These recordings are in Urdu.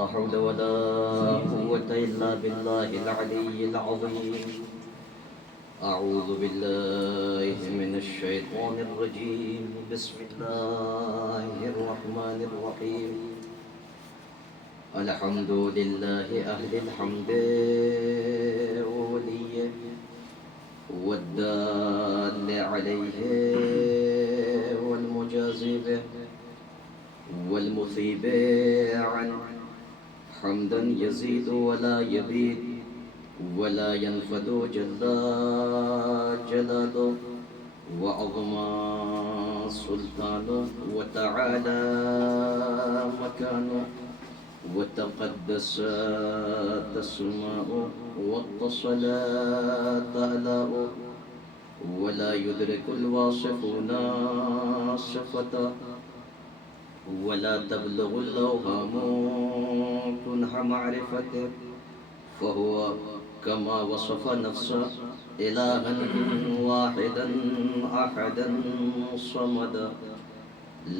لا حول ولا قوة إلا بالله العلي العظيم. أعوذ بالله من الشيطان الرجيم. بسم الله الرحمن الرحيم. الحمد لله أهل الحمد ووليه والدال عليه والمجازي به والمثيب عنه حمدا يزيد ولا يبيد ولا ينفد جل جلاله وعظم سلطانه وتعالى مكانه وتقدست أسماؤه واتصلت آلاؤه ولا يدرك الواصفون صفته ولا تبلغ الأوهام كنح معرفته فهو كما وصف نفسه إلها واحدا أحدا صمدا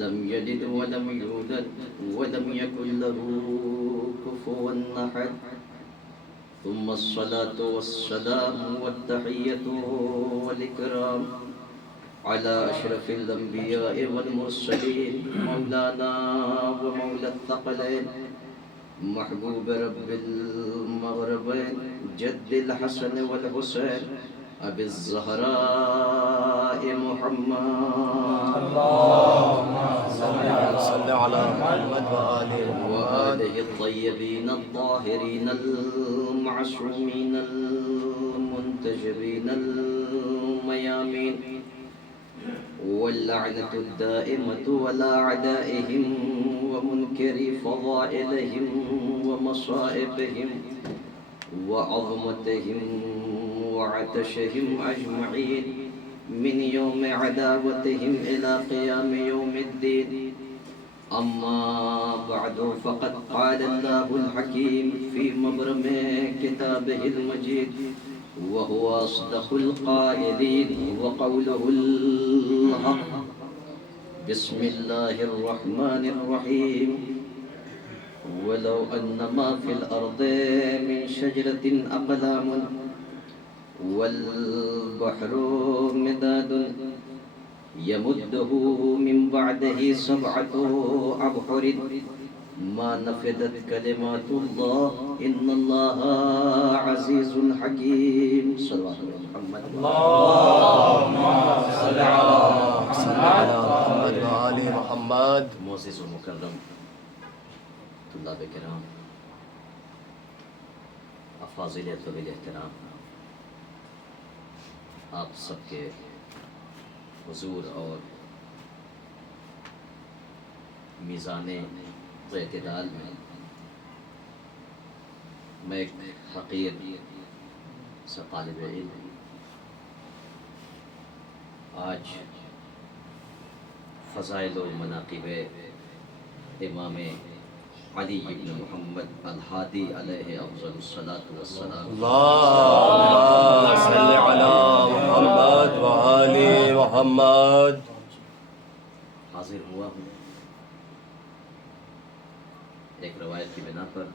لم يلد ولم يولد ولم يكن له كفوا أحد. ثم الصلاة والسلام والتحية والإكرام على أشرف الأنبياء والمرسلين مولانا ومولى الثقلين محبوب رب المغربين جد الحسن والحسين أبي الزهراء محمد اللهم صل على محمد وآله الطيبين الطاهرين المعصومين المنتجبين الميامين واللعنة الدائمة ولا أعدائهم ومنكري فضائلهم ومصائبهم وعظمتهم وعتشهم أجمعين من يوم عداوتهم إلى قيام يوم الدين. أما بعد فقد قال الله الحكيم في مبرم كتابه المجيد وهو أصدق القائلين وقوله الحق. بسم الله الرحمن الرحيم. ولو أن ما في الأرض من شجرة أقلام والبحر مداد يمده من بعده 7 أبحر ما نفدت كلمات الله إن الله عزيز حكيم. صلى الله عليه محمد. اللهم صل على محمد وآل محمد. معزز و مکرم طلاب کرام، افاضل طویل احترام، آپ سب کے حضور اور میزان اعتدال میں ایک حقیر سا طالب علم آج فضائل و مناقب امام علی ابن محمد الہادی علیہ افضل الصلاۃ والسلام اللهم صل على محمد وآل محمد. حاضر ہوا ہوں. ایک روایت کی بنا پر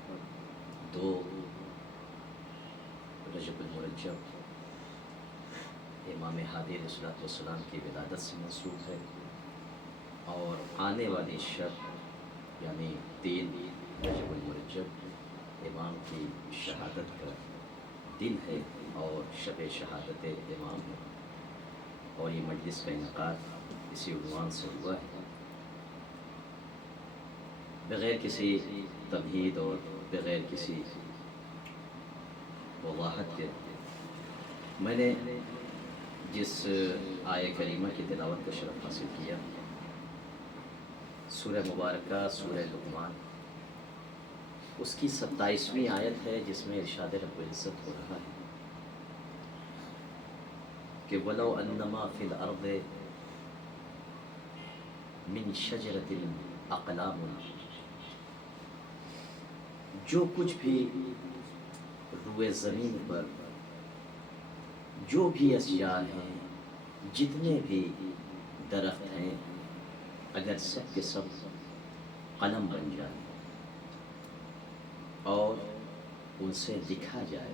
2 رجب المرجب امام ہادی علیہ الصلوۃ والسلام کی ولادت سے منسوب ہے اور آنے والی شب یعنی 3 رجب المرجب امام کی شہادت کا دن ہے اور شب شہادت امام ہے اور یہ مجلس کا انعقاد اسی عنوان سے ہوا ہے. بغیر کسی تمہید اور بغیر کسی وضاحت کے میں نے جس آیہ کریمہ کی تلاوت کا شرف حاصل کیا، سورہ مبارکہ سورہ لقمان، اس کی 27ویں آیت ہے جس میں ارشاد رب العزت ہو رہا ہے کہ وَلَوْ أَنَّمَا فِي الْأَرْضِ مِنْ شَجَرَةٍ أَقْلَامٌ، جو کچھ بھی روئے زمین پر جو بھی اشجار ہیں، جتنے بھی درخت ہیں، اگر سب کے سب قلم بن جائیں اور ان سے لکھا جائے.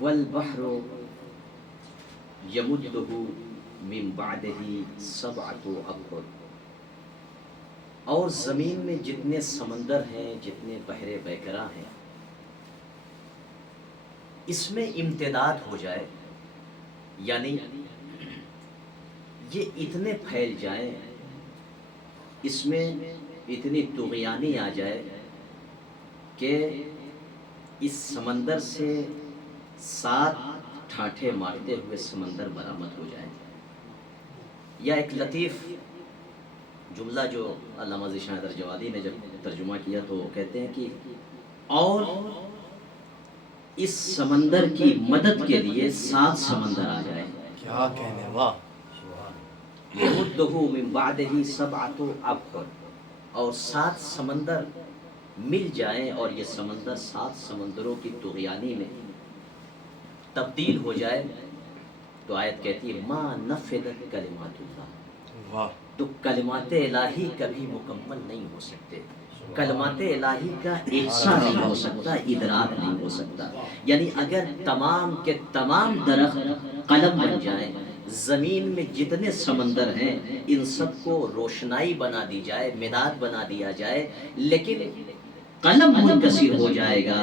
والبحر یمدہ من بعدہ سبعۃ ابحر، اور زمین میں جتنے سمندر ہیں، جتنے بحر بیکراں ہیں، اس میں امتداد ہو جائے، یعنی یہ اتنے پھیل جائیں، اس میں اتنی طغیانی آ جائے کہ اس سمندر سے 7 ٹھاٹھے مارتے ہوئے سمندر برآمد ہو جائے. یا ایک لطیف جملہ جو علامہ ذیشان درجوادی نے جب ترجمہ کیا تو وہ کہتے ہیں کہ اور اس سمندر کی مدد کے لیے 7 سمندر آ جائیں. کیا کہنے، واہ. یمدہ من بعدہ سبعۃ ابحر، اور 7 سمندر مل جائیں اور یہ سمندر 7 سمندروں کی طغیانی میں تبدیل ہو جائے. تو آیت کہتی ہے ما نفدت کلمات اللہ، واہ. تو کلمات الہی کبھی مکمل نہیں ہو سکتے. کلمات الہی کا احسا نہیں ہو سکتا، ادراک نہیں ہو سکتا. یعنی اگر تمام کے تمام درخت قلم بن جائیں، زمین میں جتنے سمندر ہیں ان سب کو روشنائی بنا دی جائے، مداد بنا دیا جائے، لیکن قلم منکسر ہو جائے گا،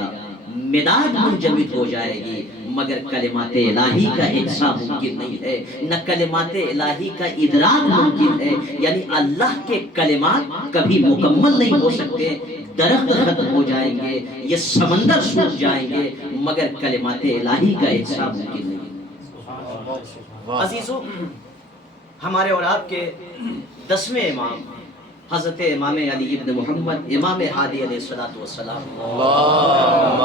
مداد منجمد ہو جائے گی، مگر کلمات الہی کا احسا ممکن نہیں ہے، نہ کلمات الہی کا ادراک ممکن ہے. یعنی اللہ کے کلمات کبھی مکمل نہیں ہو سکتے. درخت ختم ہو جائیں گے، یہ سمندر سوکھ جائیں گے، مگر کلمات الہی کا احسا ممکن نہیں. عزیزو، ہمارے اور آپ کے 10ویں امام حضرت امام علی ابن محمد امام ہادی علیہ السلام، اللہم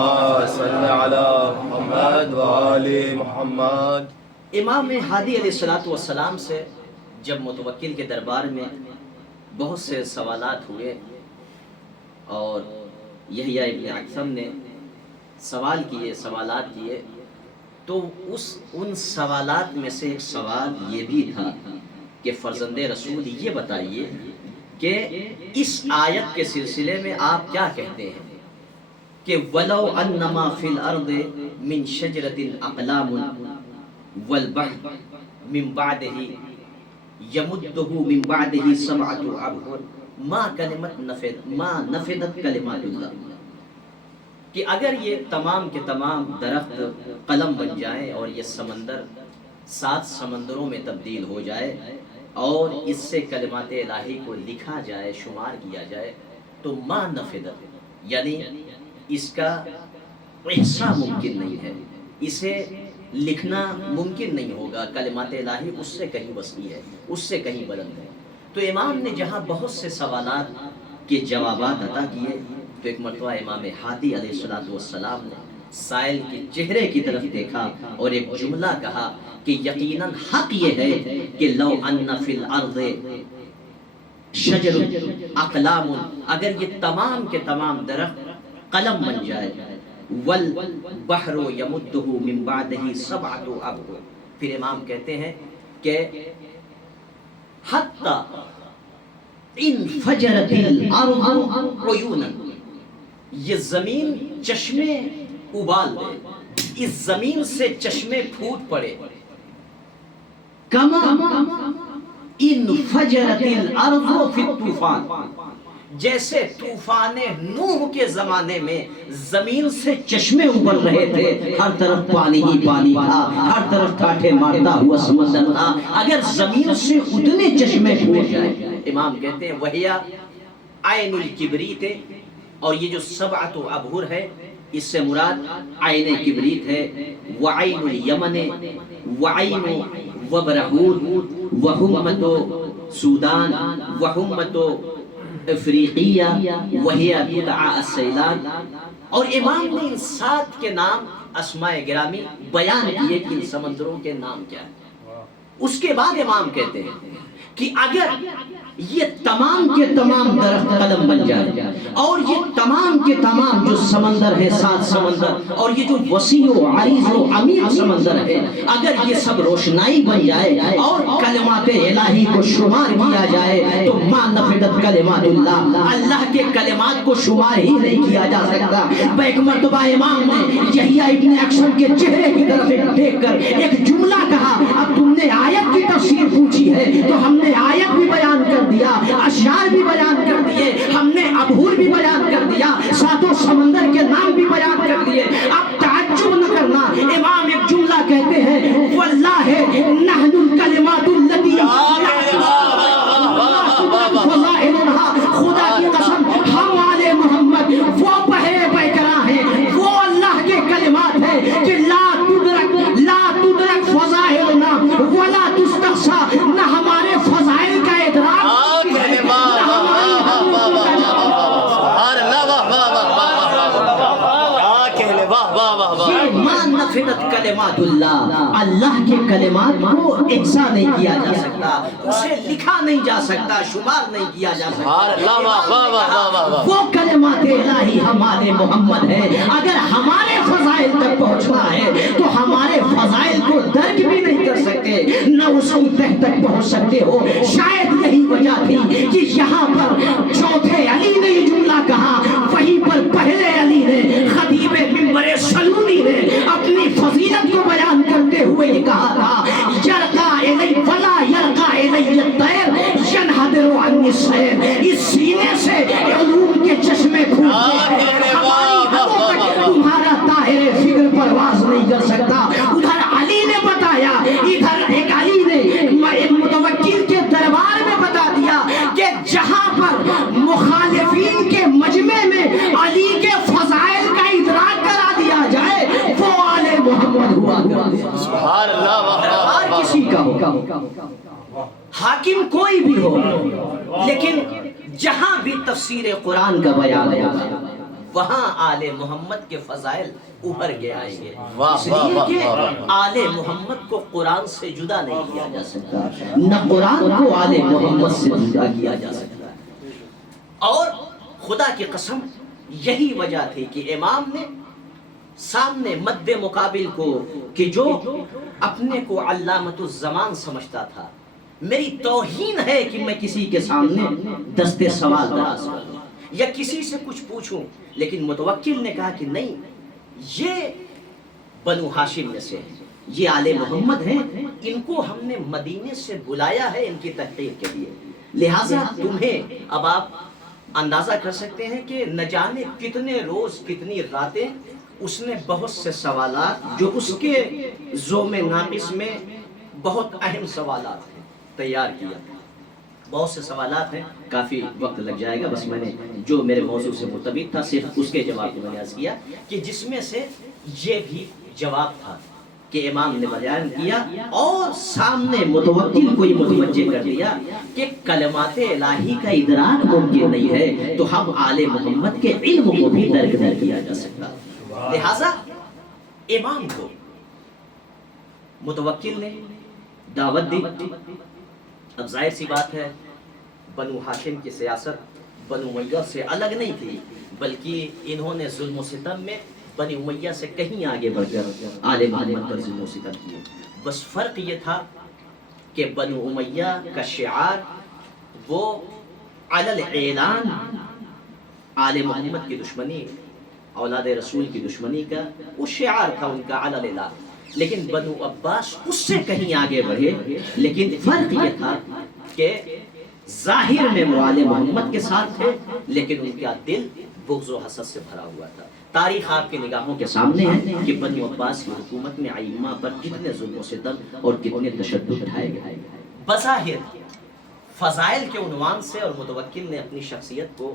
صل علی محمد وآل محمد. امام ہادی علیہ السلام سے جب متوکل کے دربار میں بہت سے سوالات ہوئے اور یحییٰ ابن اکثم نے سوالات کیے، تو ان سوالات میں سے ایک سوال یہ بھی تھا کہ فرزند رسول یہ بتائیے کہ اس آیت کے سلسلے میں آپ کیا کہتے ہیں کہ وَلَوْ أَنَّمَا فِي الْأَرْضِ مِنْ شَجْرَةٍ أَقْلَامٌ وَالْبَحْرُ مِنْ بَعْدِهِ يَمُدُّهُ مِنْ بَعْدِهِ سَبْعَةُ أَبْحُرٍ مَا نَفِدَتْ كَلِمَاتُ اللَّهِ، کہ اگر یہ تمام کے تمام درخت قلم بن جائیں اور یہ سمندر 7 سمندروں میں تبدیل ہو جائے اور اس سے کلمات الہی کو لکھا جائے، شمار کیا جائے، تو ما نفدت، یعنی اس کا احصاء ممکن نہیں ہے، اسے لکھنا ممکن نہیں ہوگا. کلمات الہی اس سے کہیں وسیع ہے، اس سے کہیں بلند ہے. تو امام نے جہاں بہت سے سوالات کے جوابات عطا کیے، تو ایک مرتبہ امام ہادی علیہ السلام نے سائل کے چہرے کی طرف دیکھا اور ایک جملہ کہا کہ یقیناً حق یہ ہے کہ لو ان فی الارض شجر اقلام، اگر یہ تمام کے تمام درخت قلم بن جائے، والبحر یمدہ من بعدہ 7 ابحر، پھر امام کہتے ہیں کہ حتی انفجرت الارض عیونا، یہ زمین چشمے ابال دے، اس زمین سے چشمے پھوٹ پڑے. کما انفجرت الارض فی الطوفان، جیسے طوفان نوح کے زمانے میں زمین سے چشمے ابل رہے تھے، ہر طرف پانی ہی پانی تھا، ہر طرف ٹھاٹھے مارتا ہوا سمندر تھا. اگر زمین سے اتنے چشمے پھوٹ جائیں، امام کہتے ہیں وہیا عین الکبریت، اور یہ جو 7 ابحر ہے اس سے مراد عین کبریت ہے، وعین الیمن، وعین وبرہود، وحمت سودان، وحمت افریقیہ، وہی تدعى السیلان. اور امام نے ان 7 کے نام اسماء گرامی بیان کیے کہ ان سمندروں کے نام کیا ہیں. اس کے بعد امام کہتے ہیں کہ اگر یہ تمام کے تمام درخت قلم بن جائے اور یہ تمام کے تمام جو سمندر ہے 7 سمندر اور یہ جو وسیع و عریض و عمیق سمندر ہے اگر یہ سب روشنائی بن جائے اور کلمات الہی کو شمار کیا جائے تو ما نفدت کلمات اللہ، اللہ کے کلمات کو شمار ہی نہیں کیا جا سکتا۔ ایک مرتبہ امام نے یحییٰ ابن اکثم کے چہرے کی طرف دیکھ کر ایک جملہ کہا، اب تم نے آیت کی تفسیر پوچھی ہے تو ہم نے آیت بھی بیان کر دیا، اشعار بھی بیان کر دیے، ہم نے عبور بھی بیان کر دیا، 7 سمندر کے نام بھی بیان کر دیے۔ اب تعجب نہ کرنا، امام ایک جملہ کہتے ہیں واللہ نحن الکلمات التي خدا کی قسم ہم آل محمد وہ بہرے پیکراں ہیں، وہ اللہ کے کلمات ہیں کہ لا تدرک فضائلنا ولا تستقصى، نہ ہمارے فضائل کا ادراک نفدت کلمات اللہ، اللہ کے کلمات کو احصا نہیں کیا جا سکتا، اسے لکھا نہیں جا سکتا، شمار نہیں کیا جا سکتا۔ وہ کلمات الہی ہمارے محمد ہے، اگر ہمارے فضائل تک پہنچنا ہے تو ہمارے فضائل کو درک بھی نہیں کر سکتے، نہ اس کی تہ تک پہنچ سکتے ہو۔ شاید یہی وجہ تھی کہ یہاں پر چوتھے علی نے یہ جملہ کہا، وہیں پر پہلے علی نے خطیب منبر سلونی نے اپنی فضیلت کو بیان کرتے ہوئے یہ کہا تھا یرقا الی ولا یرقا الی الطیر ینحدر عنی السیر، اس سینے سے علوم کے چشمے پھوٹتے ہیں، ہماری حدوں تک تمہارا طاہر فکر پرواز نہیں کر سکتا۔ ادھر علی نے بتایا، ادھر ایک علی نے ایک متوکل کے دربار میں بتا دیا کہ جہاں پر مخالفین کے مجمع میں علی کے فضائل کا ادراک کرا دیا جائے وہ آل محمد ہوا کرتے۔ سبحان اللہ، دربار کسی کا ہو، حاکم کوئی بھی ہو، لیکن جہاں بھی تفسیر قرآن کا بیان ہوگا وہاں آل محمد کے فضائل ابھر کے آئیں گے، اس لیے کہ آل محمد کو قرآن سے جدا نہیں کیا جا سکتا، نہ قرآن کو آل محمد سے جدا کیا جا سکتا۔ اور خدا کی قسم یہی وجہ تھی کہ امام نے سامنے مد مقابل کو کہ جو اپنے کو علامت الزمان سمجھتا تھا، میری توہین ہے کہ میں کسی کے سامنے دستے سوال دراز کروں یا کسی سے کچھ پوچھوں، لیکن متوکل نے کہا کہ نہیں، یہ بنو ہاشم میں سے ہیں، یہ آل محمد ہیں، ان کو ہم نے مدینے سے بلایا ہے ان کی تحقیق کے لیے، لہٰذا تمہیں اب آپ اندازہ کر سکتے ہیں کہ نہ جانے کتنے روز کتنی راتیں اس نے بہت سے سوالات جو اس کے ذوم ناقص میں بہت اہم سوالات ہیں تیار کیا۔ بہت سے سوالات ہیں، کافی وقت لگ جائے گا، بس میں نے جو میرے موضوع سے مرتبط تھا صرف اس کے جواب کو میں نے عرض کیا کہ جس میں سے یہ بھی جواب تھا کہ امام نے بیان کیا اور سامنے متوکل کو یہ متوجہ کر دیا کہ کلمات الہی کا ادراک ممکن نہیں ہے تو ہم آل محمد کے علم کو بھی درک نہیں کیا جا سکتا۔ لہٰذا امام کو متوکل نے دعوت دی۔ اب ظاہر سی بات ہے بنو ہاشم کی سیاست بنو امیہ سے الگ نہیں تھی، بلکہ انہوں نے ظلم و ستم میں بنی امیہ سے کہیں آگے بڑھ کر آل محمد پر ظلم و ستم کیے۔ بس فرق یہ تھا کہ بنو امیہ کا شعار وہ علی الاعلان آل محمد کی دشمنی، اولاد رسول کی دشمنی کا وہ شعار تھا ان کا علی الاعلان، لیکن بنو عباس اس سے کہیں آگے بڑھے، لیکن فرق یہ تھا کہ ظاہر میں وہ آل محمد کے ساتھ تھے لیکن ان کا دل بغض و حسد سے بھرا ہوا تھا۔ تاریخ آپ کی نگاہوں کے سامنے ہے کہ بنو عباس کی حکومت میں ائمہ پر کتنے ظلم و ستم اور کتنے تشدد اٹھائے گئے۔ بظاہر فضائل کے عنوان سے اور متوکل نے اپنی شخصیت کو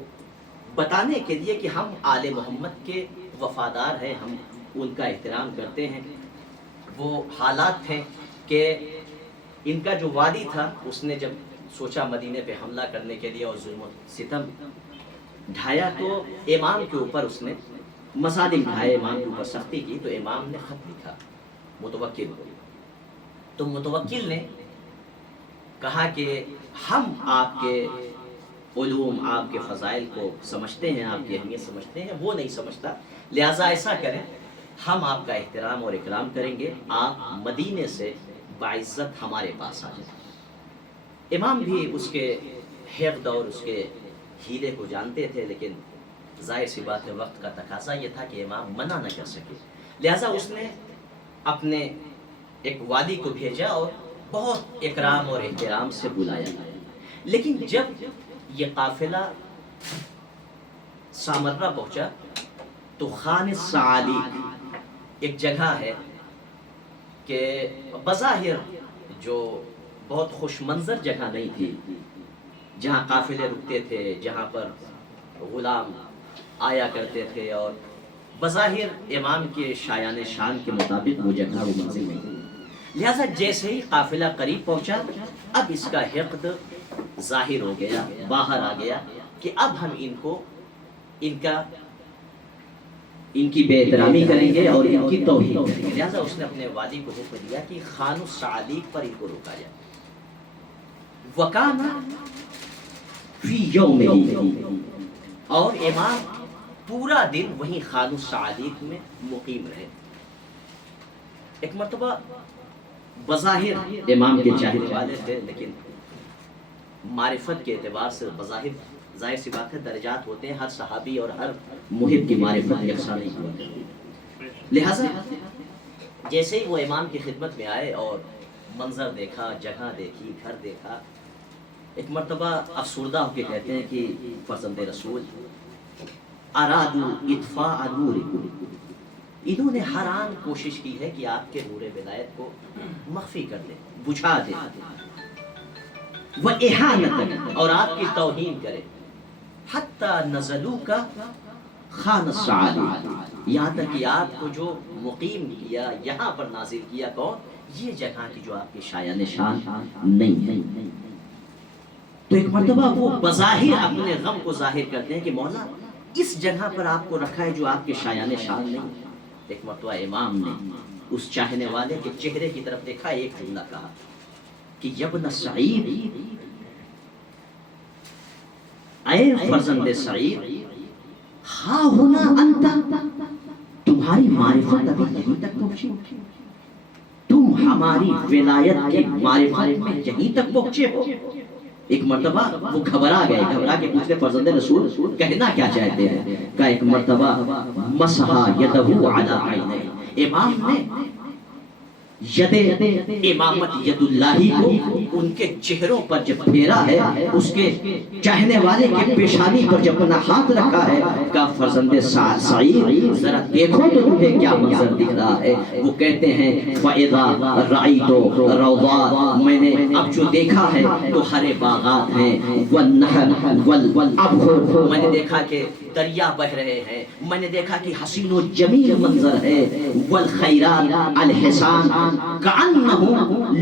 بتانے کے لیے کہ ہم آل محمد کے وفادار ہیں، ہم ان کا احترام کرتے ہیں، وہ حالات تھے کہ ان کا جو والی تھا اس نے جب سوچا مدینے پہ حملہ کرنے کے لیے اور ظلم و ستم ڈھایا تو امام کے اوپر اس نے مظالم ڈھائے، امام کے اوپر سختی کی، تو امام نے خط لکھا متوکل کو، تو متوکل نے کہا کہ ہم آپ کے علوم، آپ کے فضائل کو سمجھتے ہیں، آپ کی اہمیت سمجھتے ہیں، وہ نہیں سمجھتا، لہٰذا ایسا کریں ہم آپ کا احترام اور اکرام کریں گے، آپ مدینے سے باعزت ہمارے پاس آ جائیں۔ امام بھی اس کے حقد اور اس کے ہیلے کو جانتے تھے، لیکن ظاہر سی بات ہے وقت کا تقاضا یہ تھا کہ امام منع نہ کر سکے، لہٰذا اس نے اپنے ایک وادی کو بھیجا اور بہت اکرام اور احترام سے بلایا۔ لیکن جب یہ قافلہ سامرہ پہنچا تو خان السعالیق ایک جگہ ہے کہ بظاہر جو بہت خوش منظر جگہ نہیں تھی، جہاں قافلے رکتے تھے، جہاں پر غلام آیا کرتے تھے، اور بظاہر امام کے شایان شان کے مطابق وہ جگہ وہ منزل نہیں تھی، لہذا جیسے ہی قافلہ قریب پہنچا اب اس کا حقد ظاہر ہو گیا، باہر آ گیا کہ اب ہم ان کی بے احترامی کریں گے اور ان کی توہین کریں گے، لہذا اس نے اپنے وادی کو حکم دیا کہ خان السعالیق پر ان کو روکا جائے۔ وکانا فی یومہ، اور امام پورا دن وہیں خان السعالیق میں مقیم رہے۔ ایک مرتبہ بظاہر امام کے چاہنے والے تھے، لیکن معرفت کے اعتبار سے بظاہر ظاہر سی بات ہے درجات ہوتے ہیں، ہر صحابی اور ہر محب کی معرفت یکساں نہیں ہوتی، لہذا جیسے ہی وہ امام کی خدمت میں آئے اور منظر دیکھا، جگہ دیکھی، گھر دیکھا، ایک مرتبہ افسردہ ہو کے کہتے ہیں کہ فرزند رسول ارادو اطفاء نورکم، انہوں نے ہر آن کوشش کی ہے کہ آپ کے نور ولایت کو مخفی کر دیں، بجھا دیں، وَإِحَانَةً، اور آپ کی توہین کرے، حَتَّى نَزَلُوكَ خان السعالیق، یہاں تک کہ آپ کو جو مقیم کیا، یہاں پر نازل کیا کون؟ یہ جگہ کی جو آپ کی شایان شان نہیں ہے۔ تو ایک مرتبہ وہ بظاہر اپنے غم کو ظاہر کرتے ہیں کہ مولا اس جگہ پر آپ کو رکھا ہے جو آپ کے شایان شان نہیں۔ ایک مرتبہ امام نے اس چاہنے والے کے چہرے کی طرف دیکھا، ایک جملہ کہا کہ یبن سعید، اے فرزند سعید، ہاں ہونا انت، تمہاری معرفت ابھی یہیں تک پہنچی، تم ہماری ولایت کی معرفت میں یہیں تک پہنچے ہو۔ ایک مرتبہ وہ گھبرا گئے، گھبرا کے پوچھتے فرزند رسول کہنا کیا چاہتے ہیں؟ کہا ایک مرتبہ مسحا یدہ علی عینیہ، امام نے ید امامت ید اللہی کو ان کے چہروں پر جب پھیرا ہے، اس کے چاہنے والے کے پیشانی پر جب اپنا ہاتھ رکھا ہے، کہا فرزند سعید ذرا دیکھو تو تمہیں کیا منظر دکھ رہا ہے۔ وہ کہتے ہیں فَإِذَا رَأَيْتُ رَوْضَاتٍ، میں نے اب جو دیکھا ہے تو ہرے باغات ہیں، وَالنَّهْرُ وَالْأَبْحُرُ، میں نے دیکھا کہ دریا بہ رہے ہیں، میں نے دیکھا کہ حسین و جمیل منظر ہے، والخیرات الحسان کأنہ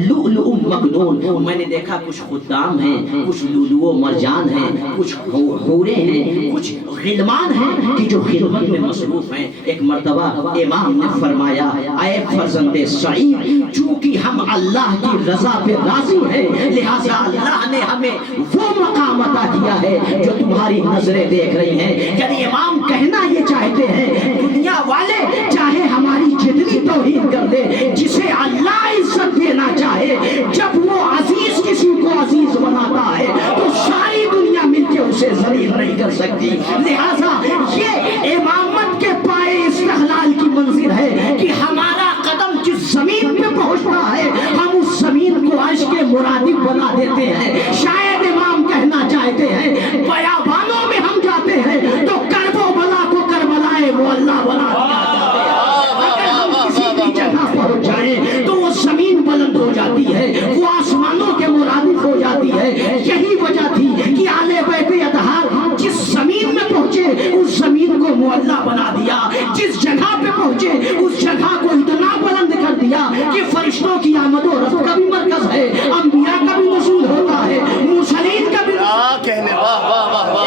لؤلؤ مکنون، میں نے دیکھا کچھ خدام ہیں، کچھ لؤلؤ مرجان ہیں، کچھ حوریں ہیں، کچھ غلمان ہیں کہ جو خدمت میں مصروف ہیں۔ ایک مرتبہ امام نے فرمایا اے فرزند سعید، چونکہ ہم اللہ کی رضا پہ راضی ہیں، لہٰذا اللہ نے ہمیں وہ مقام عطا کیا ہے جو تمہاری نظریں دیکھ رہی ہیں۔ یعنی امام کہنا یہ چاہتے ہیں دنیا والے چاہے ہماری جتنی توہین کر دے، جسے اللہ عزت دینا چاہے، جب وہ عزیز کسی کو عزیز بناتا ہے تو ساری دنیا مل کے اسے ذلیل نہیں کر سکتی۔ لہٰذا یہ امامت کے پائے استحلال کی منزل ہے کہ ہمارا قدم جس زمین پہ پہنچتا ہے ہم اس زمین کو عرش کے مرادف بنا دیتے ہیں۔ شاید امام کہنا چاہتے ہیں بیابانوں میں ہم جاتے ہیں تو کرب و بلا کو کربلائے معلیٰ بنا دیا جاتے ہیں، اگر ہم کسی بھی جگہ پہنچ جائیں تو وہ زمین بلند ہو جاتی ہے، وہ آسمانوں کے مرادف ہو جاتی ہے۔ یہی وجہ تھی کہ آل بیت اطہار جس زمین میں پہنچے اس زمین کو معلیٰ بنا دیا، جس جگہ پہ پہنچے اس جگہ کو اتنا بلند کر دیا کہ فرشتوں کی آمد و رفت کا بھی مرکز ہے، انبیاء کا بھی نزول ہوتا ہے، مرسلین کا بھی کہنے واہ واہ واہ واہ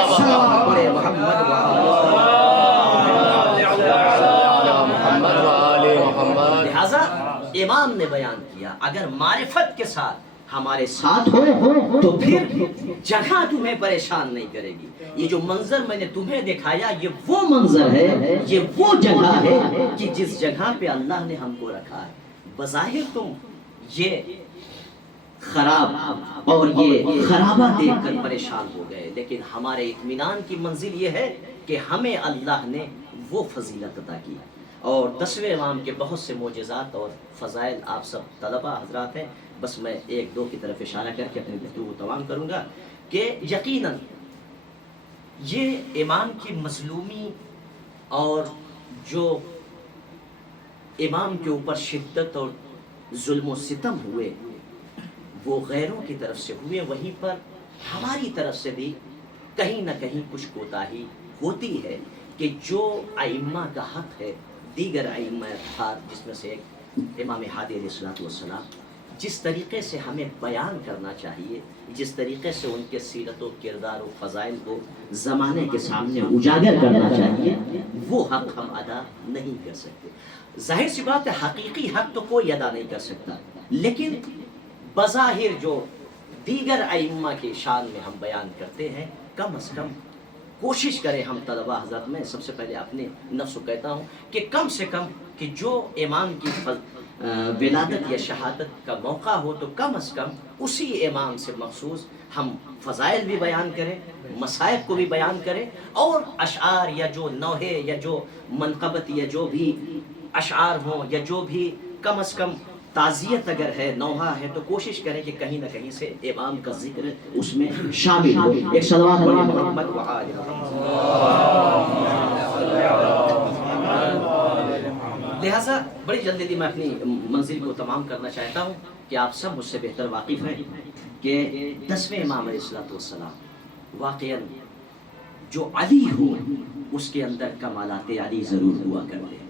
لہذا امام نے بیان کیا اگر معرفت کے ساتھ ہمارے ساتھ ہو تو پھر جگہ تمہیں پریشان نہیں کرے گی. یہ جو منظر میں نے تمہیں دکھایا یہ وہ منظر ہے, یہ وہ جگہ ہے کہ جس جگہ پہ اللہ نے ہم کو رکھا ہے. بظاہر تم یہ خراب اور یہ خرابہ دیکھ کر پریشان ہو گئے, لیکن ہمارے اطمینان کی منزل یہ ہے کہ ہمیں اللہ نے وہ فضیلت عطا کی. اور 10ویں امام کے بہت سے معجزات اور فضائل آپ سب طلبہ حضرات ہیں, بس میں ایک دو کی طرف اشارہ کر کے اپنی گفتگو تمام کروں گا کہ یقیناً یہ امام کی مظلومی اور جو امام کے اوپر شدت اور ظلم و ستم ہوئے وہ غیروں کی طرف سے ہوئے, وہیں پر ہماری طرف سے بھی کہیں نہ کہیں کچھ کوتاہی ہوتی ہے کہ جو ائمہ کا حق ہے, دیگر ائمہ اتحاد جس میں سے ایک امام ہادی علیہ السلام, جس طریقے سے ہمیں بیان کرنا چاہیے, جس طریقے سے ان کے سیرت و کردار و فضائل کو زمانے کے سامنے اجاگر کرنا چاہیے, وہ حق ہم ادا نہیں کر سکتے. ظاہر سی بات ہے حقیقی حق تو کوئی ادا نہیں کر سکتا, لیکن بظاہر جو دیگر ائمہ کی شان میں ہم بیان کرتے ہیں, کم از کم کوشش کریں ہم طلبہ حضرت. میں سب سے پہلے اپنے نفس کو کہتا ہوں کہ کم سے کم کہ جو امام کی ولادت یا شہادت کا موقع ہو تو کم از کم اسی امام سے مخصوص ہم فضائل بھی بیان کریں, مصائب کو بھی بیان کریں, اور اشعار یا جو نوحے یا جو منقبت یا جو بھی اشعار ہوں یا جو بھی کم از کم تعزیت اگر ہے, نوحہ ہے, تو کوشش کریں کہ کہیں نہ کہیں سے امام کا ذکر اس میں شامل ہو. ایک صلوات پڑھیں محمد و آل محمد. لہٰذا بڑی جلدی میں اپنی منزل کو تمام کرنا چاہتا ہوں کہ آپ سب مجھ سے بہتر واقف ہیں کہ 10ویں امام علیہ السلام واقعاً جو علی ہو اس کے اندر کمالات علی ضرور ہوا کرتے ہیں.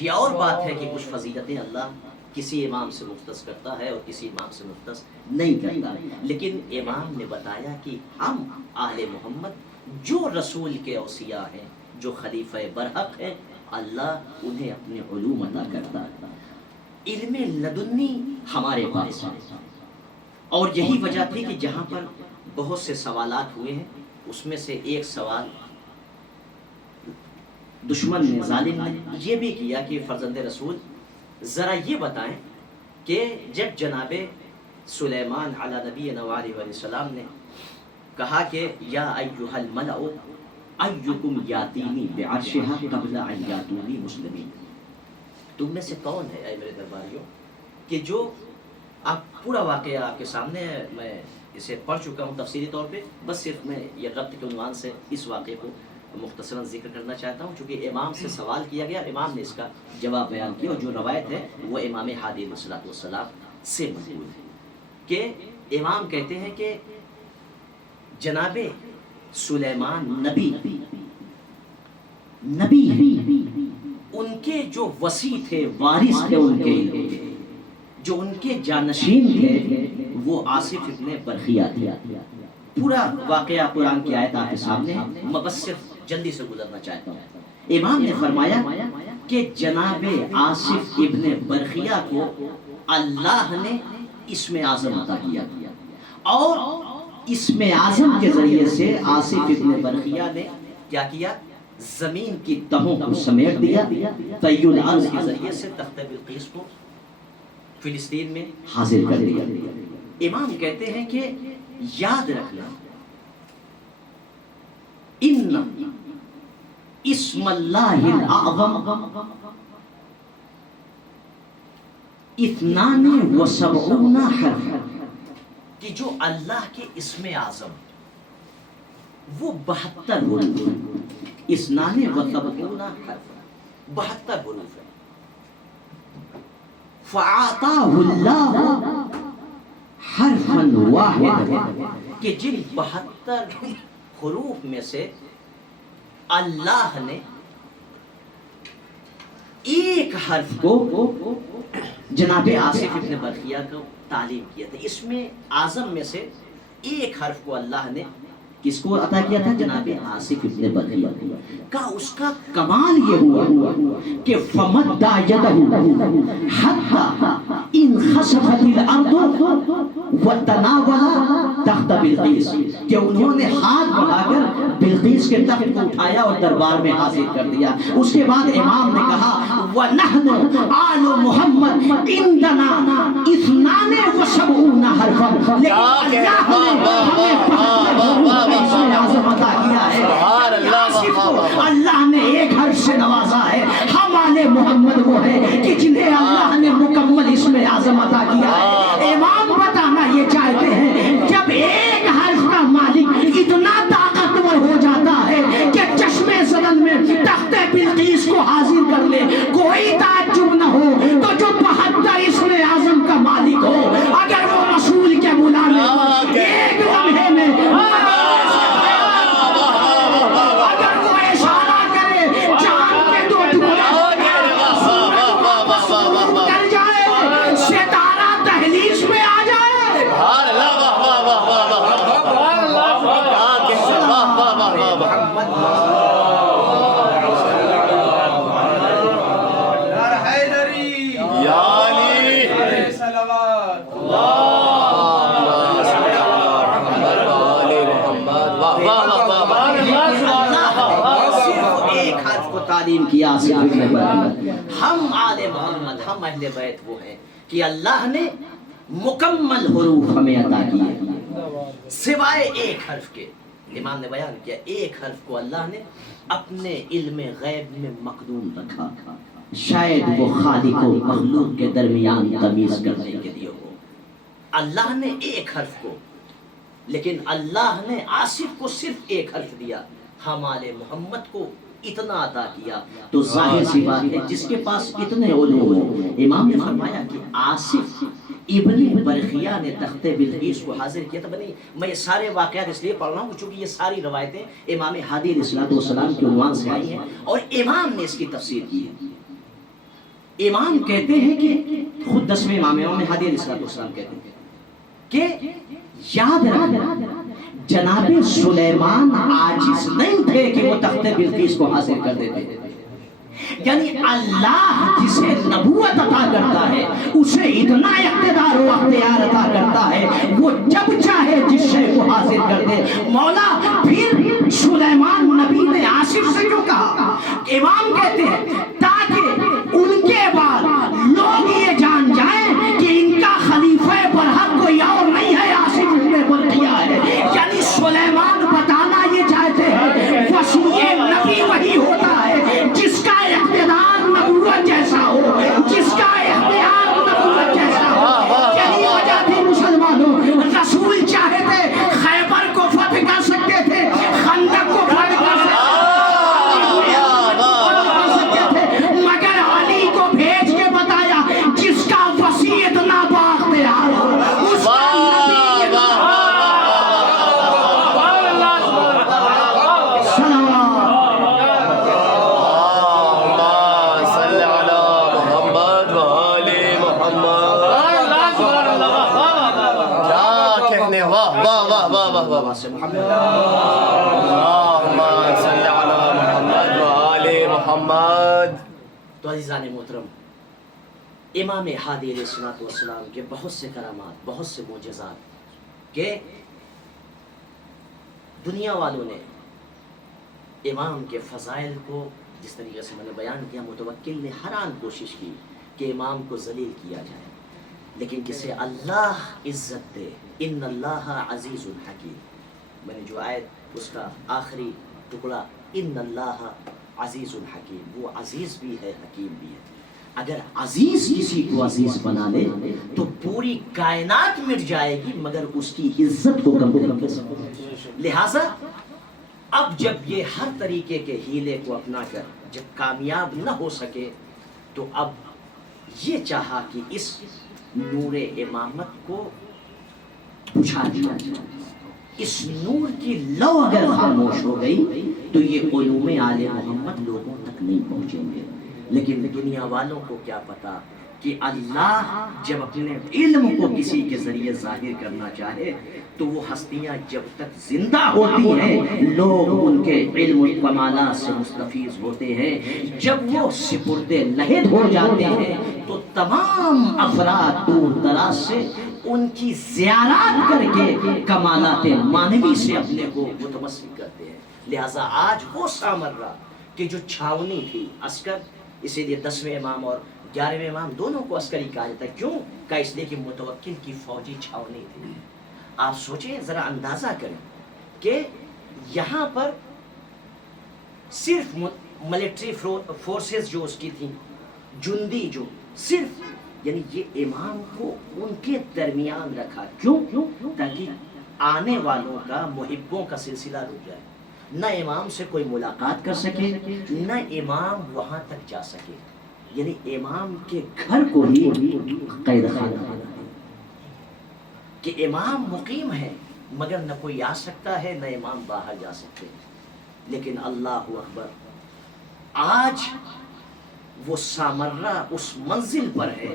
یہ اور بات ہے کہ کچھ فضیلتیں اللہ کسی امام سے مختص کرتا ہے اور کسی امام سے مختص نہیں کرتا, لیکن امام نے بتایا کہ ہم آل محمد جو رسول کے اوصیاء ہیں, جو خلیفہ برحق ہیں, اللہ انہیں اپنے علوم عطا کرتا ہے. علم لدنی ہمارے پاس ہے, اور یہی وجہ تھی کہ جہاں پر بہت سے سوالات ہوئے ہیں اس میں سے ایک سوال دشمن نے, ظالم نے یہ بھی کیا کہ فرزند رسول ذرا یہ بتائیں کہ جب جناب سلیمان علی نبینا علیہ السلام نے کہا کہ یا ایھا الملأ ایکم یاتینی بعرشھا قبل ان یاتونی مسلمین, تم میں سے کون ہے اے میرے درباریوں کہ جو, آپ پورا واقعہ آپ کے سامنے ہے, میں اسے پڑھ چکا ہوں تفصیلی طور پہ, بس صرف میں یہ ربط کے عنوان سے اس واقعے کو مختصراً ذکر کرنا چاہتا ہوں چونکہ امام سے سوال کیا گیا, امام نے اس کا جواب بیان کیا, اور جو روایت ہے وہ امام ہادی علیہ السلام سے منقول ہے کہ امام کہتے ہیں کہ جناب سلیمان نبی ان کے جو وصی تھے, وارث تھے, ان کے جو ان کے جانشین تھے وہ آصف ابن برخیہ تھے. پورا واقعہ قرآن کی آیت آپ کے سامنے, میں بس صرف جلدی سے گزرنا چاہتا ہوں. امام نے فرمایا کہ جناب آصف ابن برخیہ کو اللہ نے اسم اعظم عطا کیا, اور اسم اعظم کے ذریعے سے آصف ابن برخیہ نے کیا کیا, زمین کی تہوں کو سمیٹ دیا, طی الارض کے ذریعے سے تخت بلقیس کو فلسطین میں حاضر کر دیا. امام کہتے ہیں کہ یاد رکھنا ان اسم اللہ الاعظم 72 حرف, کہ جو اللہ کے اسم اعظم وہ 72 حروف ہیں. 72 حرف 72 حروف ہیں. فَأَعْطَاهُ اللَّهُ حرفاً واحدا, کہ جن 72 حروف میں سے اللہ نے ایک حرف کو جناب آصف ابن برخیہ کو تعلیم کیا تھا. اس میں اعظم میں سے ایک حرف کو اللہ نے کس کو عطا کیا تھا, جناب آصف ابن برخیہ کا. اس کا کمال یہ ہوا کہ فَمَدَّ يَدَهُ حَتَّى انْخَسَفَتِ الْأَرْضُ وَتَنَاوَلَ تَخْتَ بِلْقِیس کہ انہوں نے ہاتھ بڑھا کر بلقیس کے تخت کو اٹھایا اور دربار میں حاضر کر دیا. اس کے بعد امام نے کہا وَنَحْنُ آلُ مُحَمَّد عِنْدَنَا اِثْنَانِ وَسَبْعُونَ حَرْفًا لیکن اللہ نے ہمیں اعظم عطا کیا ہے. اللہ نے ایک حرف سے نوازا ہے. ہم آل محمد وہ ہے کہ جنہیں اللہ نے مکمل اسم اعظم عطا کیا ہے. امام بتانا یہ چاہتے ہیں جب ایک حرف کا مالک اتنا طاقتور ہو جاتا ہے کہ چشمے زدن میں تخت بلقیس کو حاضر کر لے, کوئی تعجب نہ ہو تو جو 72 اسم اعظم کا مالک ہو اگر وہ رسول کے بلانے پر ایک لمحے میں اگر وہ اشارہ کرے چاند کے 2 ٹکڑے کر جائے, ستارہ دہلیز میں آ جائے. تعلیم کیا صرف ہم آل محمد, ہم اہل بیت وہ ہیں کہ اللہ نے مکمل حروف ہمیں عطا کیے سوائے ایک حرف کے. امام نے بیان کیا ایک حرف کو اللہ نے اپنے علم غیب میں مقدوم رکھا, شاید وہ خالق و مخلوق کے درمیان تمیز کرنے کے لیے ہو. اللہ نے ایک حرف کو, لیکن اللہ نے آصف کو صرف ایک حرف دیا, ہم آل محمد کو اتنا عطا کیا. تو ظاہر سی بات ہے جس کے پاس اتنے علوم ہو. امام نے فرمایا کہ آصف ابن برخیہ نے تخت بلقیس کو حاضر کیا تھا. بنی میں یہ سارے واقعات اس لیے پڑھ رہا ہوں چونکہ یہ ساری روایتیں امام ہادی علیہ السلام کے عنوان سے آئی ہیں اور امام نے اس کی تفسیر کی ہے. امام کہتے ہیں کہ خود 10ویں امام ہادی علیہ السلام کہتے ہیں کہ یاد رکھنا جناب سلیمان عاجز نہیں تھے کہ وہ تخت بلقیس کو حاصل کر دیتے. یعنی اللہ جسے نبوت عطا کرتا ہے اسے اتنا اقتدار و اختیار عطا کرتا ہے وہ جب چاہے جس شے کو حاصل کر دے. مولا پھر سلیمان نبی نے آصف سے کیوں کہا؟ امام کہتے ہیں تاکہ ان کے بعد لوگ یہ جان جائیں کہ ان کا خلیفہ برحق کوئی اور نہیں ہے, آصف ابن برخیہ ہے. یعنی سلیمان بتانا یہ چاہتے ہیں وسیع نبی وہی ہوتا ہے جس کا اقتدار نبوت جیسا ہو, جس کا اختیار نبوت جیسا ہو. یہی وجہ تھی مسلمانوں, رسول چاہے تھے خیبر کو فتح کر سکتے تھے, خندق کو فتح کر سکتے تھے, مگر علی کو بھیج کے بتایا جس کا وسیع اتنا بااختیار ہو اس کا تو عزیزان محترم, امام ہادی علیہ السلام کے بہت سے کرامات, بہت سے معجزات کہ دنیا والوں نے امام کے فضائل کو جس طریقے سے میں نے بیان کیا, متوکل نے ہر آن کوشش کی کہ امام کو ذلیل کیا جائے, لیکن جسے اللہ عزت دے, ان اللہ عزیز الحکیم. میں نے جو آیت اس کا آخری ٹکڑا ان اللہ عزیز الحکیم, وہ عزیز بھی ہے حکیم بھی ہے. اگر عزیز کسی کو عزیز بنا لے تو پوری کائنات مٹ جائے گی مگر اس کی عزت کو کم نہیں کر سکتے. لہٰذا اب جب یہ ہر طریقے کے ہیلے کو اپنا کر جب کامیاب نہ ہو سکے تو اب یہ چاہا کہ اس نور امامت کو بجھا دیا جائے. اس نور کی لو اگر خاموش ہو گئی تو یہ علوم آل محمد لوگوں تک نہیں پہنچیں گے. لیکن دنیا والوں کو کیا پتا کہ اللہ جب اپنے علم کو کسی کے ذریعے ظاہر کرنا چاہے تو وہ ہستیاں جب تک زندہ ہوتی ہیں لوگ ان کے علم و کمالات سے مستفیض ہوتے ہیں. جب وہ سپرد لحد ہو جاتے ہیں تو تمام افراد دور دراز سے ان کی زیارات کر کے کمالات مانوی سے اپنے کو متمسک کرتے ہیں. لہٰذا آج وہ سامرہ کہ جو چھاونی تھی عسکر، اسی لیے 10ویں امام اور 11ویں امام دونوں کو عسکری کہا جاتا ہے. کیوں کہ اس لیے کہ متوکل کی فوجی چھاونی تھی. آپ سوچیں، ذرا اندازہ کریں کہ یہاں پر صرف ملٹری فورسز جو اس کی تھیں، جندی جو صرف، یعنی یہ امام کو ان کے درمیان رکھا. کیوں؟ تاکہ آنے والوں کا، محبوں کا سلسلہ رک جائے. نہ امام سے کوئی ملاقات کر سکے، نہ امام وہاں تک جا سکے. یعنی امام کے گھر کو ہی قید خانہ بنا دیا کہ امام مقیم ہے مگر نہ کوئی آ سکتا ہے، نہ امام باہر جا سکتے. لیکن اللہ اکبر، آج وہ سامرہ اس منزل پر ہے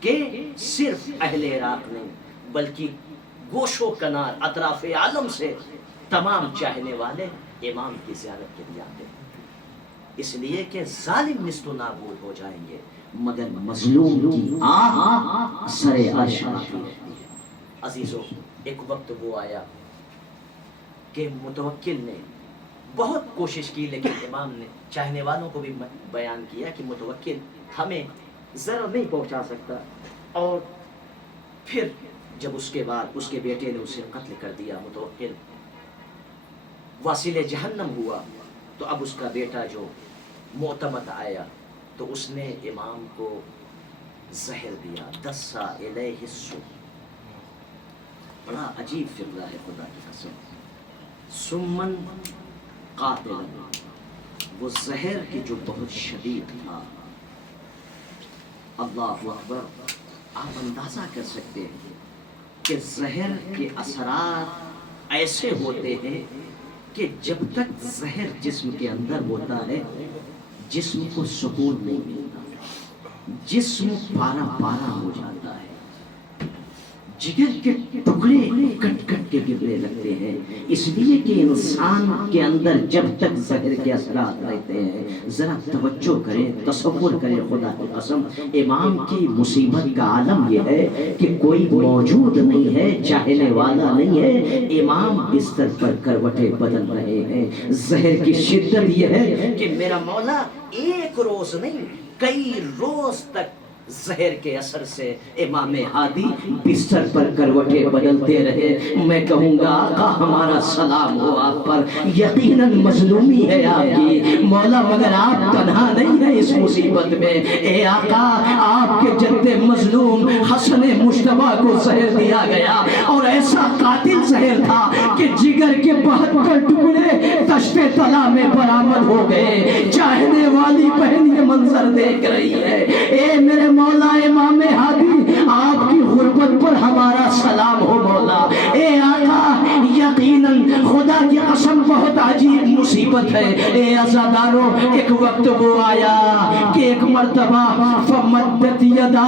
کہ صرف اہل عراق نہیں بلکہ گوش و کنار اطراف عالم سے تمام چاہنے والے امام کی زیارت کے لیے آتے ہیں. اس لیے کہ ظالم نیست و نابود ہو جائیں گے مگر مظلوم کی آہ سر عرش آتی رہتی ہے. عزیزو، ایک وقت وہ آیا کہ متوکل نے بہت کوشش کی، لیکن امام نے چاہنے والوں کو بھی بیان کیا کہ متوکل ہمیں ضرر نہیں پہنچا سکتا. اور پھر جب اس کے بعد اس کے بیٹے نے اسے قتل کر دیا، متوکل واصل جہنم ہوا، تو اب اس کا بیٹا جو معتمد آیا تو اس نے امام کو زہر دیا. دسا الیہ السم. بڑا عجیب فقرہ ہے خدا کی قسم. سمن قاتلا، وہ زہر کی جو بہت شدید تھا. اللہ اکبر، آپ اندازہ کر سکتے ہیں کہ زہر کے اثرات ایسے ہوتے ہیں کہ جب تک زہر جسم کے اندر ہوتا ہے جسم کو سکون نہیں ملتا، جسم پارا پارا ہو جاتا ہے، جگر کے ٹکڑے کٹ کٹ کے گرنے لگتے ہیں. اس لیے کہ انسان کے اندر جب تک زہر کے اثرات رہتے ہیں، ذرا توجہ کریں، تصور کریں خدا کی قسم. امام کی مصیبت کا عالم یہ ہے کہ کوئی موجود نہیں ہے، چاہنے والا نہیں ہے. امام بستر پر کروٹیں بدل رہے ہیں. زہر کی شدت یہ ہے کہ میرا مولا ایک روز نہیں کئی روز تک زہر کے اثر سے امام ہادی بستر پر کروٹیں بدلتے رہے. میں کہوں گا آقا ہمارا سلام ہو آپ پر. یقیناً مظلومی ہے آپ کی مولا، مگر آپ تنہا نہیں ہیں اس مصیبت میں. اے آقا، آپ کے جد مظلوم حسن مجتبیٰ کو زہر دیا گیا، اور ایسا قاتل زہر تھا کہ جگر کے 72 ٹکڑے دشت طلا میں برآمد ہو گئے. چاہنے والی بہن یہ منظر دیکھ رہی ہے. اے میرے مولا امام ہادی، آپ کی غربت پر ہمارا سلام ہو مولا. اے آقا، یقیناً خدا کی قسم بہت عجیب مصیبت ہے. اے عزاداروں، ایک وقت وہ آیا کہ ایک مرتبہ فمدت یدا،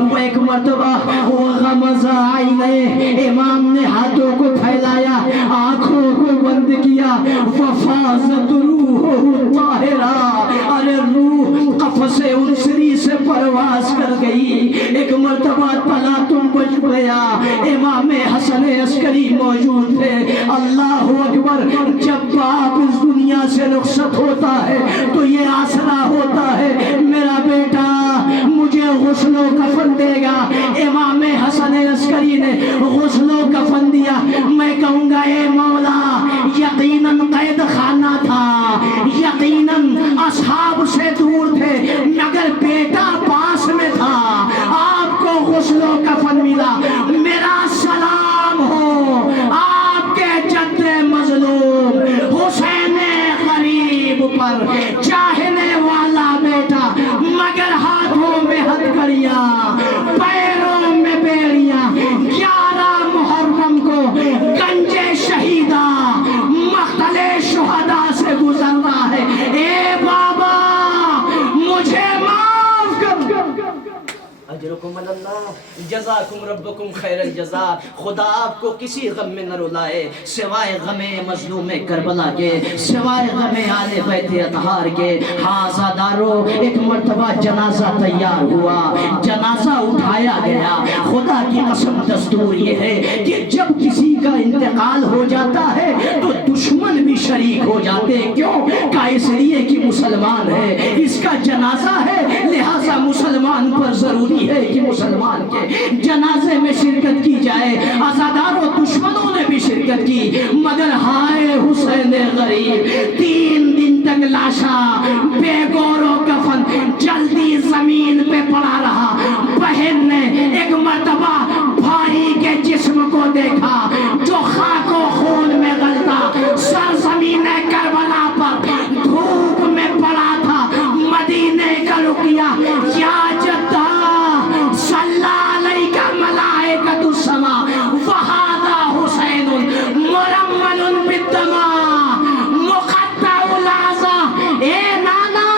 وہ ایک مرتبہ وہ غمزہ عینے، امام نے ہاتھوں کو پھیلایا، آنکھوں کو بند کیا. وفازت روح طاہرہ، ارے روح قفص انسری سے پرواز کر گئی. ایک مرتبہ تلاتم بج گیا. امام حسن عسکری موجود تھے. اللہ اکبر، جب باپ اس دنیا سے رخصت ہوتا ہے تو یہ آسرا ہوتا ہے میرا بیٹا مجھے غسل و کفن دے گا. امام حسن عسکری نے غسل و کفن دیا. میں کہوں گا اے مولا، یقیناً قید خانہ تھا، یقیناً اصحاب سے دور تھے، مگر بیٹا پاس میں تھا. آپ کو غسل و کفن ملا. میرا سلام ہو آپ کے جد مظلوم حسین غریب پر. چاہنے والا بیٹا مگر ہاتھوں میں ہتھکڑیاں، پیروں میں بیڑیاں. 11 محرم کو گنج شہیدہ مقتل شہداء سے گزر رہا ہے. اے بابا، مجھے معاف اجرکم اللہ جزاکم ربکم خیر الجزا. خدا آپ کو کسی غم میں نہ رلائے سوائے غم مظلوم کربلا کے, سوائے غم آل بیت اطہار کے. ہاں زادارو, ایک مرتبہ جنازہ تیار ہوا, جنازہ اٹھایا گیا. خدا کی قسم دستور یہ ہے کہ جب کسی کا انتقال ہو جاتا ہے تو دشمن بھی شریک ہو جاتے ہیں. کیوں؟ کہ اس لیے کہ مسلمان ہے, اس کا جنازہ ہے, لہٰذا مسلمان پر ضروری ہے کہ مسلمان کے جنازے میں شرکت کی جائے. آزاداروں, دشمنوں نے بھی شرکت کی, مگر ہائے حسین غریب, 3 دن تک لاشا بے گور و کفن جلدی زمین پہ پڑا رہا. بہن نے ایک مرتبہ بھائی کے جسم کو دیکھا جو خاک و خون میں غلطا سرزمین کربلا پر دھوپ میں پڑا تھا. مدینے کا رکیا یا جدہ صلی علیک ملائکۃ السما وہذا حسین مرمل بالدماء مقطع الاعضاء. اے نانا,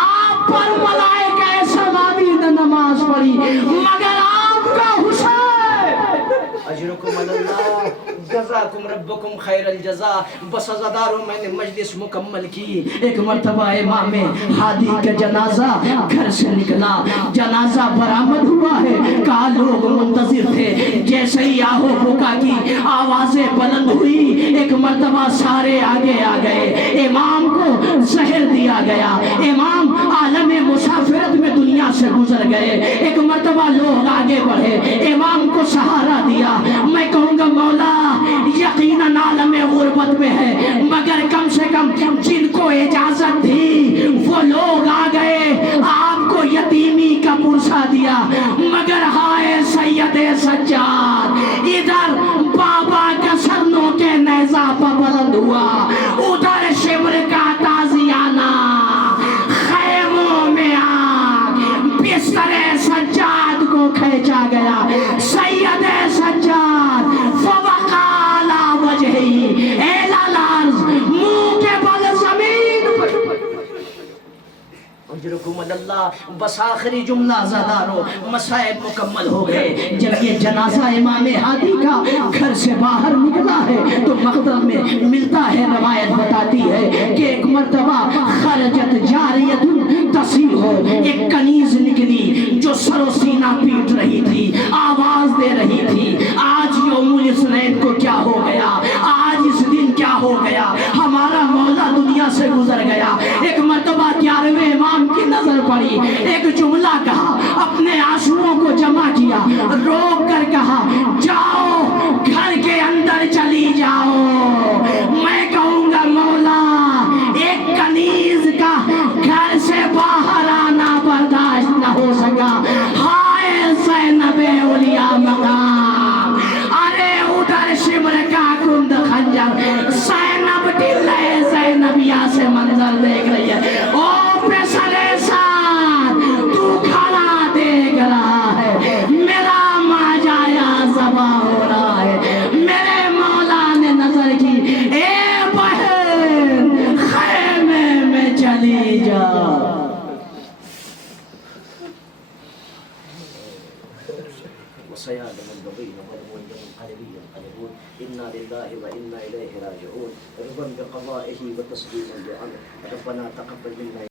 آپ پر ملائکہ سما نے نماز پڑھی مگر آپ کا حسین. اجرکم اللہ جزاکم ربکم خیر الجزا. بس عزاداروں, میں نے مجلس مکمل کی. ایک مرتبہ امام ہادی کا جنازہ گھر سے نکلا, جنازہ برآمد ہوا ہے. کہا لوگ منتظر تھے, جیسے ہی آہو بکا کی آوازیں بلند ہوئی, ایک مرتبہ سارے آگے آ گئے. امام کو زہر دیا گیا, امام عالم مسافرت میں دنیا سے گزر گئے. ایک مرتبہ لوگ آگے بڑھے, امام کو سہارا دیا. میں کہوں گا مولا یقیناً عالم غربت میں ہے, مگر کم سے کم جن کو اجازت تھی وہ لوگ آ گئے, آپ کو یتیمی کا پرسہ دیا. مگر ہائے سید سجاد, ادھر بابا کا سرنوں کے نیزہ پہ بلند ہوا, ادھر شبر کا تازیانہ خیموں میں آگ بستر سجاد کو کھینچا گیا. سید سجاد فوقع علی وجہی الی الارض, منہ کے بل زمین پر. اجرکم اللہ. بس آخری جملہ زادارو, مسائب مکمل ہو گئے. جب یہ جنازہ امام ہادی کا گھر سے باہر نکلا ہے تو مقدم میں ملتا ہے, روایت بتاتی ہے کہ ایک مرتبہ خرجت جاریت تصیح ہو, ایک کنیز نکلی جو سر و سینہ پیٹ رہی تھی, آواز دے رہی تھی, آج یوم الاثنین کو کیا ہو گیا, آج اس دن کیا ہو گیا, ہمارا مولا دنیا سے گزر گیا. ایک مرتبہ 11ویں امام کی نظر پڑی, ایک جملہ کہا, اپنے آنسوؤں کو جمع کیا, روک کر کہا جاؤ گھر کے اندر چلی جاؤ. میں کہوں گا مولا ایک کنیز کا گھر سے باہر آنا برداشت نہ ہو سکا. ہائے زینب اولیاء مقام, ارے ادھر شبر کا کند خنجر, زینب ڈلے زینبیہ سے منظر دیکھ رہی ہے. او پیسر ساتھ تو کھڑا دیکھ رہا ہے, میرا ماجایا زبا ہو رہا ہے. میرے مولا نے نظر کی, اے بہن خیمے میں چلی جا. وسيعلم الذين ظلموا ينقلبون ينقلبون إنا لله وإنا إليه راجعون. رضا بقضائه وتسليما بأمره. ربنا تقبل منا